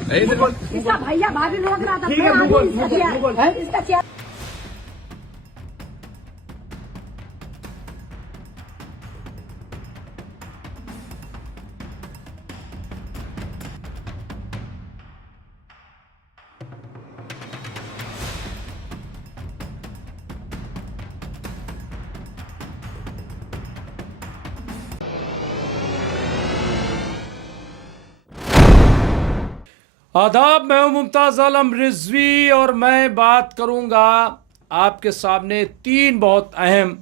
इसका भैया भाभी लौट रहा था, इसका चेहरा आदाब, मैं हूं मुमताज आलम रिजवी और मैं बात करूंगा आपके सामने तीन बहुत अहम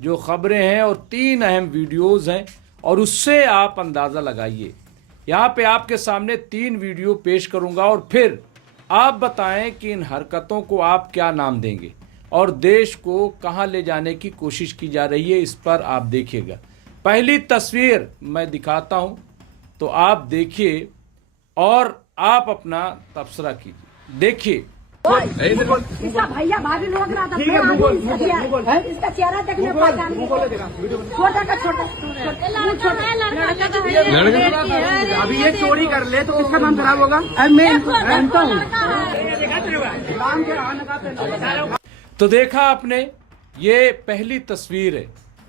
जो खबरें हैं और तीन अहम वीडियोस हैं और उससे आप अंदाज़ा लगाइए। यहाँ पे आपके सामने तीन वीडियो पेश करूंगा और फिर आप बताएं कि इन हरकतों को आप क्या नाम देंगे और देश को कहाँ ले जाने की कोशिश की जा रही है, इस पर आप देखिएगा। पहली तस्वीर मैं दिखाता हूँ तो आप देखिए और आप अपना तबसरा कीजिए। देखिए, इसका भैया भाभी लौट रहा था, इसका चेहरा देखने को छोटा का छोटा अभी ये चोरी कर ले तो किसका नाम खराब होगा? मैं जानता हूँ। तो देखा आपने, ये पहली तस्वीर है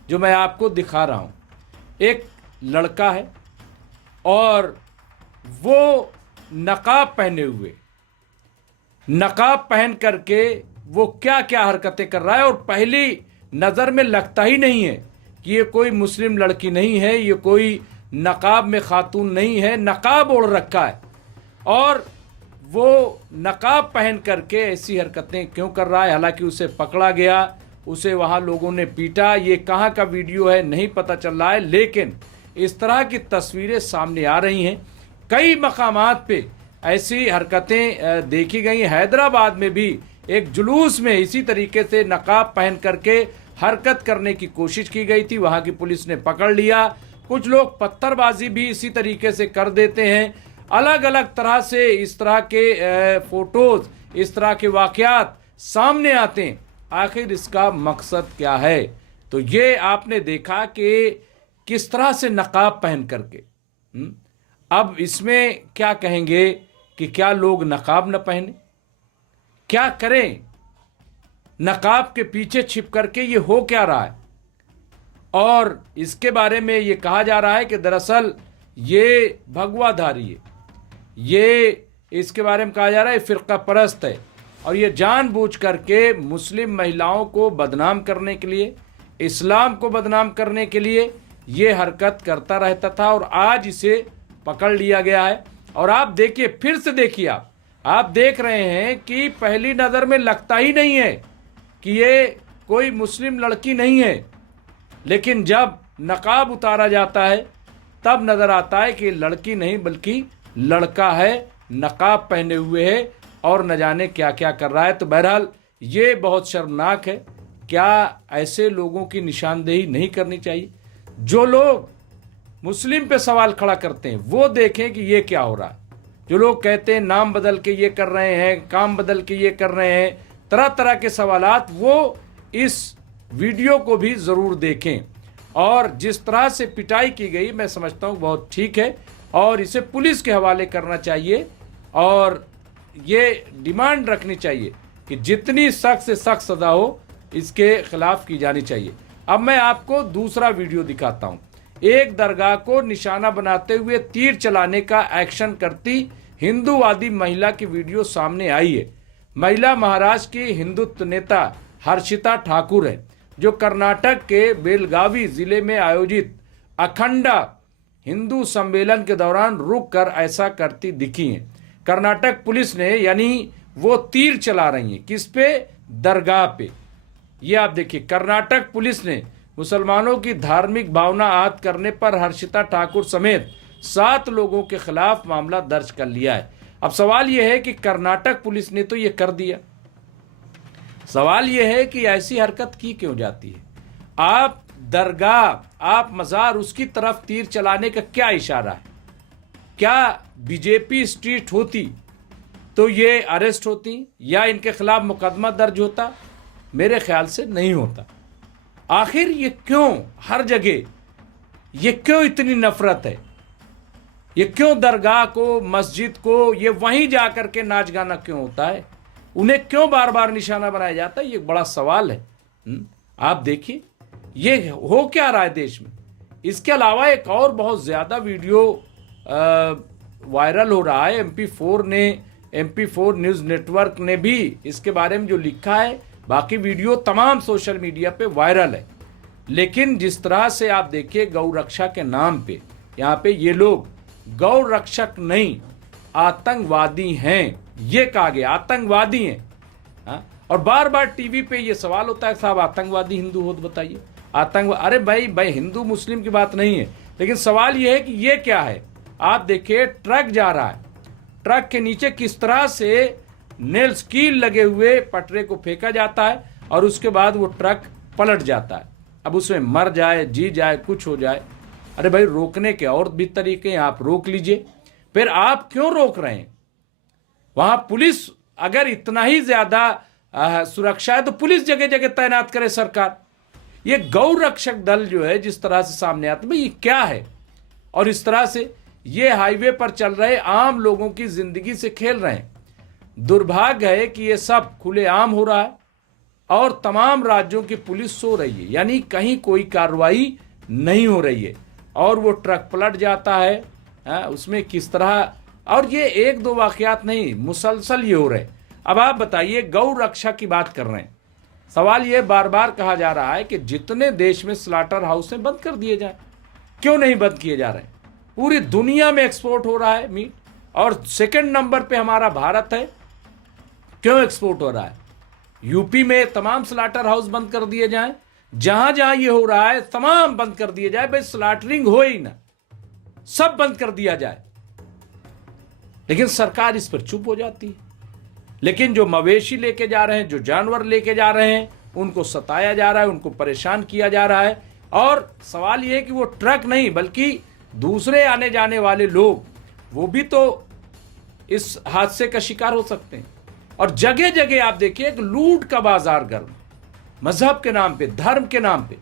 जो मैं आपको दिखा रहा हूँ। एक लड़का है और वो नकाब पहने हुए, नकाब पहन करके वो क्या क्या हरकतें कर रहा है और पहली नज़र में लगता ही नहीं है कि ये कोई मुस्लिम लड़की नहीं है, ये कोई नकाब में खातून नहीं है, नकाब ओढ़ रखा है और वो नकाब पहन करके ऐसी हरकतें क्यों कर रहा है। हालांकि उसे पकड़ा गया, उसे वहाँ लोगों ने पीटा। ये कहाँ का वीडियो है नहीं पता चल रहा है, लेकिन इस तरह की तस्वीरें सामने आ रही हैं। कई मकामात पे ऐसी हरकतें देखी गई। हैदराबाद में भी एक जुलूस में इसी तरीके से नकाब पहन करके हरकत करने की कोशिश की गई थी, वहाँ की पुलिस ने पकड़ लिया। कुछ लोग पत्थरबाजी भी इसी तरीके से कर देते हैं। अलग अलग तरह से इस तरह के फोटोज, इस तरह के वाकयात सामने आते हैं। आखिर इसका मकसद क्या है? तो ये आपने देखा कि किस तरह से नकाब पहन करके। अब इसमें क्या कहेंगे कि क्या लोग नकाब न पहने? क्या करें? नकाब के पीछे छिप करके ये हो क्या रहा है? और इसके बारे में ये कहा जा रहा है कि दरअसल ये भगवाधारी है, ये इसके बारे में कहा जा रहा है फ़िरका परस्त है और ये जानबूझ करके मुस्लिम महिलाओं को बदनाम करने के लिए, इस्लाम को बदनाम करने के लिए ये हरकत करता रहता था और आज इसे पकड़ लिया गया है। और आप देखिए, फिर से देखिए, आप देख रहे हैं कि पहली नज़र में लगता ही नहीं है कि ये कोई मुस्लिम लड़की नहीं है, लेकिन जब नकाब उतारा जाता है तब नज़र आता है कि लड़की नहीं बल्कि लड़का है, नकाब पहने हुए है और न जाने क्या क्या कर रहा है। तो बहरहाल ये बहुत शर्मनाक है। क्या ऐसे लोगों की निशानदेही नहीं करनी चाहिए? जो लोग मुस्लिम पे सवाल खड़ा करते हैं वो देखें कि ये क्या हो रहा है। जो लोग कहते हैं नाम बदल के ये कर रहे हैं, काम बदल के ये कर रहे हैं, तरह तरह के सवालात, वो इस वीडियो को भी ज़रूर देखें। और जिस तरह से पिटाई की गई मैं समझता हूँ बहुत ठीक है और इसे पुलिस के हवाले करना चाहिए और ये डिमांड रखनी चाहिए कि जितनी सख्त से सख्त सज़ा हो इसके खिलाफ की जानी चाहिए। अब मैं आपको दूसरा वीडियो दिखाता हूँ। एक दरगाह को निशाना बनाते हुए तीर चलाने का एक्शन करती हिंदूवादी महिला की वीडियो सामने आई है। महिला महाराष्ट्र की हिंदुत्व नेता हर्षिता ठाकुर है, जो कर्नाटक के बेलगावी जिले में आयोजित अखंडा हिंदू सम्मेलन के दौरान रुक कर ऐसा करती दिखी हैं। कर्नाटक पुलिस ने, यानी वो तीर चला रही हैं किस पे? दरगाह पे। ये आप देखिए, कर्नाटक पुलिस ने मुसलमानों की धार्मिक भावना आहत करने पर हर्षिता ठाकुर समेत 7 लोगों के खिलाफ मामला दर्ज कर लिया है। अब सवाल यह है कि कर्नाटक पुलिस ने तो ये कर दिया, सवाल यह है कि ऐसी हरकत की क्यों जाती है? आप दरगाह, आप मज़ार, उसकी तरफ तीर चलाने का क्या इशारा है? क्या बीजेपी स्ट्रीट होती तो ये अरेस्ट होती या इनके खिलाफ मुकदमा दर्ज होता? मेरे ख्याल से नहीं होता। आखिर ये क्यों हर जगह, ये क्यों इतनी नफरत है? ये क्यों दरगाह को, मस्जिद को, ये वहीं जाकर के नाच गाना क्यों होता है? उन्हें क्यों बार बार निशाना बनाया जाता है? ये एक बड़ा सवाल है। आप देखिए ये हो क्या रहा है देश में। इसके अलावा एक और बहुत ज्यादा वीडियो वायरल हो रहा है। MP4 न्यूज नेटवर्क ने भी इसके बारे में जो लिखा है, बाकी वीडियो तमाम सोशल मीडिया पे वायरल है। लेकिन जिस तरह से आप देखिए गौ रक्षा के नाम पे यहाँ पे ये लोग गौ रक्षक नहीं आतंकवादी हैं, ये कहा गया, आतंकवादी हैं। और बार बार टीवी पे ये सवाल होता है, साहब आतंकवादी हिंदू हो तो बताइए। अरे भाई हिंदू मुस्लिम की बात नहीं है, लेकिन सवाल ये है कि ये क्या है। आप देखिए ट्रक जा रहा है, ट्रक के नीचे किस तरह से नेल स्कील लगे हुए पटरे को फेंका जाता है और उसके बाद वो ट्रक पलट जाता है। अब उसमें मर जाए, जी जाए, कुछ हो जाए। अरे भाई रोकने के और भी तरीके हैं, आप रोक लीजिए। फिर आप क्यों रोक रहे हैं? वहां पुलिस अगर इतना ही ज्यादा सुरक्षा है तो पुलिस जगह जगह तैनात करे सरकार। ये गौ रक्षक दल जो है जिस तरह से सामने आता है, भाई ये क्या है? और इस तरह से ये हाईवे पर चल रहे आम लोगों की जिंदगी से खेल रहे हैं। दुर्भाग्य है कि ये सब खुलेआम हो रहा है और तमाम राज्यों की पुलिस सो रही है, यानी कहीं कोई कार्रवाई नहीं हो रही है। और वो ट्रक पलट जाता है, उसमें किस तरह, और ये एक दो वाकयात नहीं, मुसलसल ये हो रहे। अब आप बताइए, गौ रक्षा की बात कर रहे हैं, सवाल ये बार बार कहा जा रहा है कि जितने देश में स्लॉटर हाउस हैं बंद कर दिए जाए। क्यों नहीं बंद किए जा रहे? पूरी दुनिया में एक्सपोर्ट हो रहा है मीट, और सेकंड नंबर पे हमारा भारत है। क्यों एक्सपोर्ट हो रहा है? यूपी में तमाम स्लॉटर हाउस बंद कर दिए जाएं, जहां जहां ये हो रहा है तमाम बंद कर दिए जाए। भाई स्लॉटरिंग हो ही ना, सब बंद कर दिया जाए। लेकिन सरकार इस पर चुप हो जाती है। लेकिन जो मवेशी लेके जा रहे हैं, जो जानवर लेके जा रहे हैं, उनको सताया जा रहा है, उनको परेशान किया जा रहा है। और सवाल यह है कि वो ट्रक नहीं बल्कि दूसरे आने जाने वाले लोग, वो भी तो इस हादसे का शिकार हो सकते हैं। और जगह जगह आप देखिए एक लूट का बाजार गर्म, मजहब के नाम पे, धर्म के नाम पे।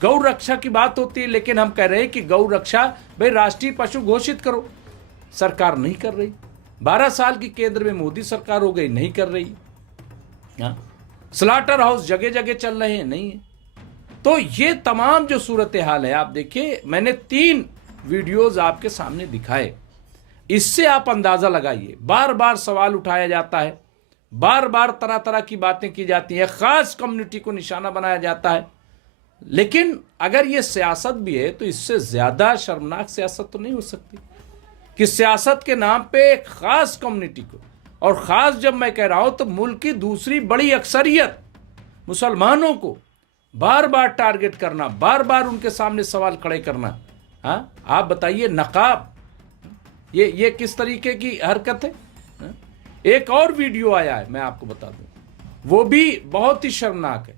गौ रक्षा की बात होती है, लेकिन हम कह रहे हैं कि गौ रक्षा भाई राष्ट्रीय पशु घोषित करो, सरकार नहीं कर रही। 12 साल की केंद्र में मोदी सरकार हो गई, नहीं कर रही। स्लॉटर हाउस जगह जगह चल रहे हैं, नहीं है। तो ये तमाम जो सूरत हाल है, आप देखिए मैंने 3 वीडियोज आपके सामने दिखाए, इससे आप अंदाजा लगाइए। बार बार सवाल उठाया जाता है, बार बार तरह तरह की बातें की जाती हैं, खास कम्युनिटी को निशाना बनाया जाता है। लेकिन अगर ये सियासत भी है तो इससे ज्यादा शर्मनाक सियासत तो नहीं हो सकती कि सियासत के नाम पे एक खास कम्युनिटी को, और खास जब मैं कह रहा हूं तो मुल्क की दूसरी बड़ी अक्सरियत मुसलमानों को बार बार टारगेट करना, बार बार उनके सामने सवाल खड़े करना। आप बताइए, नकाब ये किस तरीके की हरकत है? एक और वीडियो आया है, मैं आपको बता दूं, वो भी बहुत ही शर्मनाक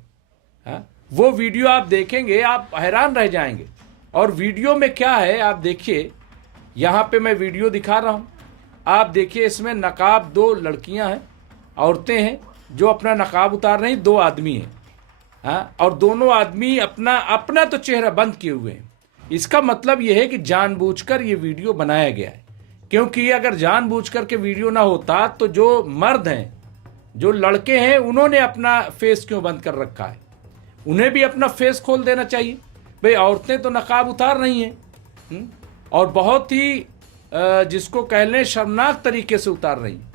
है। वो वीडियो आप देखेंगे आप हैरान रह जाएंगे। और वीडियो में क्या है आप देखिए, यहां पे मैं वीडियो दिखा रहा हूं, आप देखिए इसमें नकाब 2 लड़कियां हैं, औरतें हैं जो अपना नकाब उतार रही, 2 आदमी हैं। और दोनों आदमी अपना तो चेहरा बंद किए हुए हैं। इसका मतलब यह है कि जानबूझकर ये वीडियो बनाया गया है, क्योंकि अगर जानबूझकर के वीडियो ना होता तो जो मर्द हैं, जो लड़के हैं, उन्होंने अपना फेस क्यों बंद कर रखा है? उन्हें भी अपना फेस खोल देना चाहिए। भाई औरतें तो नकाब उतार रही हैं और बहुत ही जिसको कह लें शर्मनाक तरीके से उतार रही हैं।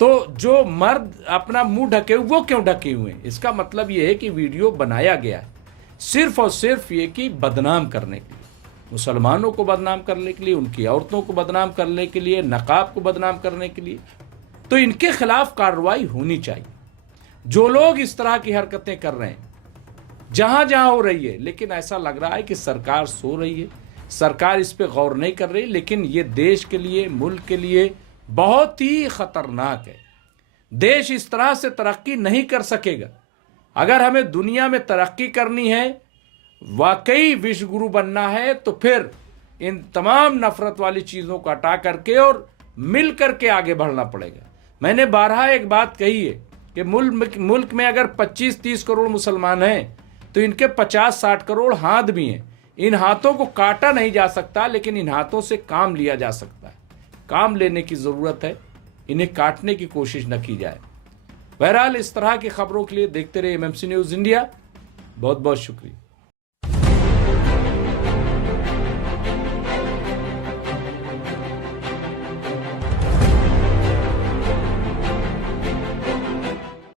तो जो मर्द अपना मुंह ढके वो क्यों ढके हुए हैं? इसका मतलब यह है कि वीडियो बनाया गया है सिर्फ और सिर्फ ये कि बदनाम करने के लिए, मुसलमानों को बदनाम करने के लिए, उनकी औरतों को बदनाम करने के लिए, नकाब को बदनाम करने के लिए। तो इनके खिलाफ कार्रवाई होनी चाहिए। जो लोग इस तरह की हरकतें कर रहे हैं, जहां जहां हो रही है, लेकिन ऐसा लग रहा है कि सरकार सो रही है, सरकार इस पे गौर नहीं कर रही। लेकिन ये देश के लिए, मुल्क के लिए बहुत ही खतरनाक है। देश इस तरह से तरक्की नहीं कर सकेगा। अगर हमें दुनिया में तरक्की करनी है, वाकई विश्व गुरु बनना है, तो फिर इन तमाम नफरत वाली चीज़ों को हटा करके और मिल करके आगे बढ़ना पड़ेगा। मैंने 12 एक बात कही है कि मुल्क में अगर 25-30 करोड़ मुसलमान हैं तो इनके 50-60 करोड़ हाथ भी हैं। इन हाथों को काटा नहीं जा सकता, लेकिन इन हाथों से काम लिया जा सकता है। काम लेने की ज़रूरत है, इन्हें काटने की कोशिश न की जाए। बहरहाल इस तरह की खबरों के लिए देखते रहिए एमएमसी न्यूज़ इंडिया। बहुत बहुत शुक्रिया।